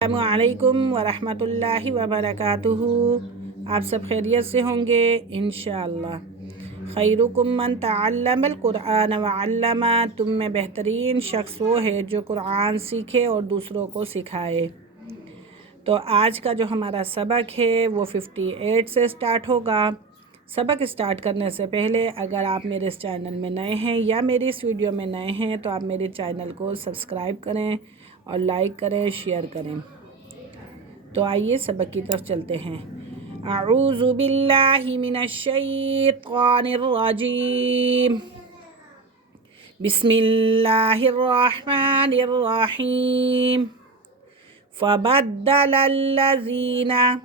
अस्सलामुअलैकुम वरहमतुल्लाहि वबरकातुहू। आप सब खैरियत से होंगे इंशाअल्लाह। खैरुकुम मन तअल्लमल कुरआन व अल्लमा। तुम में बेहतरीन शख्स वो है जो कुरान सीखे और दूसरों को सिखाए। तो आज का जो हमारा सबक है वो 58 से स्टार्ट होगा। सबक स्टार्ट करने से पहले अगर आप मेरे इस चैनल में नए हैं या मेरी इस वीडियो में नए हैं तो आप मेरे चैनल को सब्सक्राइब करें और लाइक करें, शेयर करें। तो आइए सबक की तरफ चलते हैं। अऊज़ु बिल्लाहि मिनश शैतानिर रजीम। बिस्मिल्लाहिर रहमानिर रहीम। फ़बद्दलल्लज़ीना।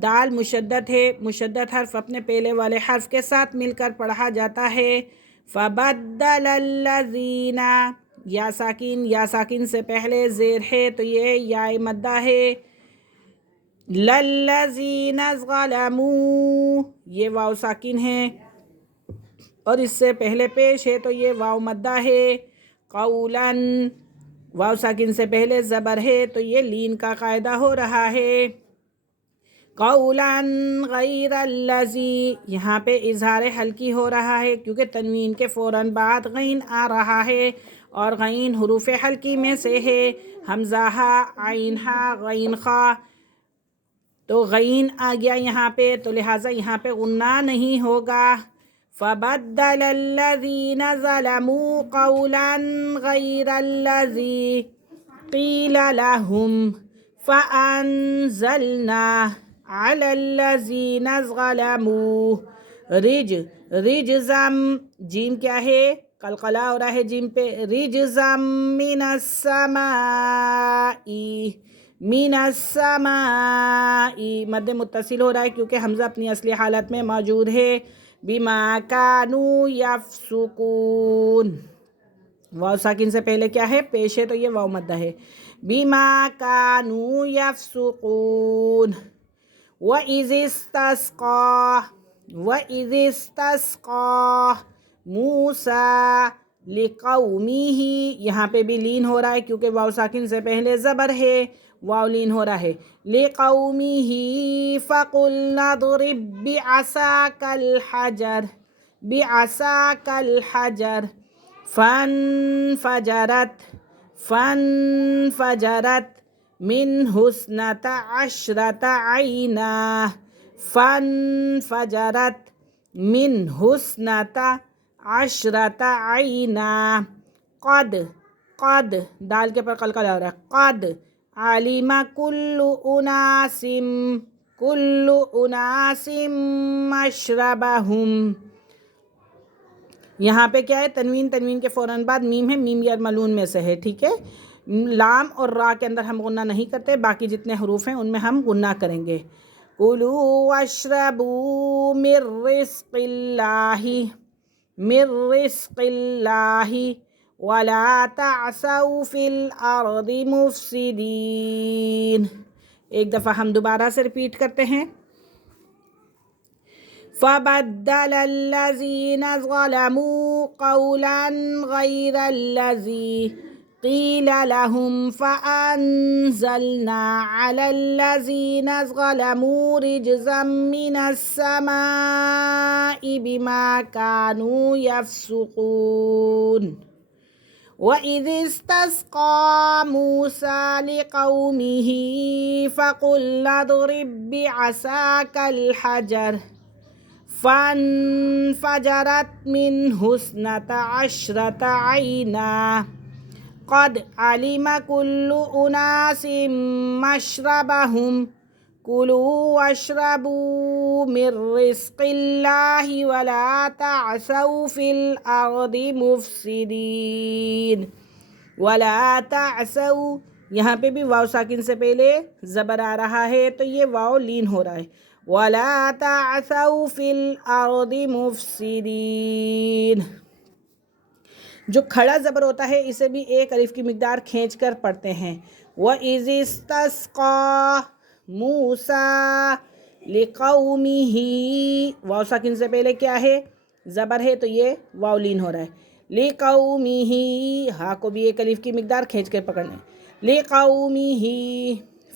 दाल मुशद्दद है, मुशद्दद हर्फ अपने पहले वाले हर्फ के साथ मिलकर पढ़ा जाता है। फ़बद्दलल्लज़ीना। या साकिन से पहले ज़ेर है तो ये या मद्दा है। लल्लज़ीना ज़लमू, ये वाव साकिन है और इससे पहले पेश है तो ये वाव मद्दा है। क़ौलन, वाव साकिन से पहले ज़बर है तो ये लीन का कायदा हो रहा है। क़ौलन गैरल्लज़ी, यहाँ पे इज़हार हल्की हो रहा है क्योंकि तनवीन के फ़ौरन बाद गैन आ रहा है और गैन हुरूफ़ हल्की में से है। हमज़ा हा, आइन हा, गैन खा, तो गैन आ गया यहाँ पे, तो लिहाजा यहाँ पे गुन्ना नहीं होगा। फ़बद्दलल्लज़ीना ज़लमू क़ौलन गैरल्लज़ी क़ीला लहुम फ़अंज़लना अलल्लज़ीना ज़लमू रिजज़म। जीम क्या है? कलकला हो रहा है जीम पे। रिजज़म मिनस्समाई, मद्दे मुत्तसिल हो रहा है क्योंकि हमज़ा अपनी असली हालत में मौजूद है। बिमा कानू यफ़सुकून, वाव साकिन से पहले क्या है? पेश है तो ये वाव मद्दा है। बिमा कानू यफ़सुकून। व इज़िस्तस्क़ा मूसा लिक़ौमिही, यहाँ पे भी लीन हो रहा है क्योंकि वाव साकिन से पहले ज़बर है, वाव लीन हो रहा है। लिक़ौमिही फ़क़ुल्ना ज़रिब बिअसाकल हजर फनफजरत मिन हुस्नता अशरता आइना। फनफजरत मिन हुस्नता अशरता आइना। क़द दाल के पर कलकला हो रहा है। क़द आलिमा कुल्लु उनासिम मशरबहुम। यहाँ पे क्या है? तनवीन के फ़ौरन बाद मीम है, मीम या मलून में से है, ठीक है। लाम और रा के अंदर हम गुन्ना नहीं करते, बाकी जितने हरूफ हैं उनमें हम गुन्ना करेंगे। कुलू वशरबू मिर रिज़्क़िल्लाहि वला तअसौ फिल अर्दि मुफ़सिदीन। एक दफ़ा हम दोबारा से रिपीट करते हैं। फ़बद्दलल्लज़ीना ज़लमू क़ौलन गैरल्लज़ी क़ीला लहुम फ़अंज़लना अलल्लज़ीना ज़लमू रिजज़म मिनस्समाई बिमा कानू यफ़सुक़ून। वइज़िस्तस्क़ा मूसा लिक़ौमिही फ़क़ुल्ना ज़रिब बिअसाकल हजर फनफजरत मिन हुस्नता अशरता आइना। क़द अलिमा कुल्लु उनासिम मशरबहुम कुलू वशरबू मिर रिज़्क़िल्लाहि वला तअसौ फिल अर्दि मुफ़सिदीन। वला तअसौ, यहाँ पे भी वाव साकिन से पहले ज़बर आ रहा है तो ये वाव लीन हो रहा है। वला तअसौ फिल अर्दि मुफ़सिदीन। जो खड़ा ज़बर होता है इसे भी एक अलिफ की मिक़दार खींच कर पढ़ते हैं। व इज़िस्तस्क़ा मूसा लिक़ौमिही, वाव साकिन से पहले क्या है? ज़बर है तो ये वाव लीन हो रहा है। लिक़ौमिही, हा को भी एक अलिफ की मिक़दार खींच कर पकड़ना है। لقومه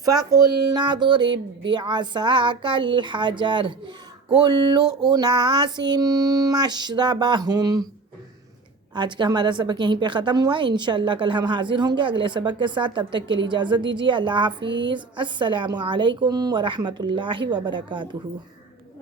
فقلنا اضرب بعصاك الحجر كل أناس مشربهم۔ آج کا ہمارا سبق یہیں پہ ختم ہوا ہے، انشاءاللہ کل ہم حاضر ہوں گے اگلے سبق کے ساتھ، تب تک کے لیے اجازت دیجیے، اللہ حافظ، السلام علیکم ورحمۃ اللہ وبرکاتہ۔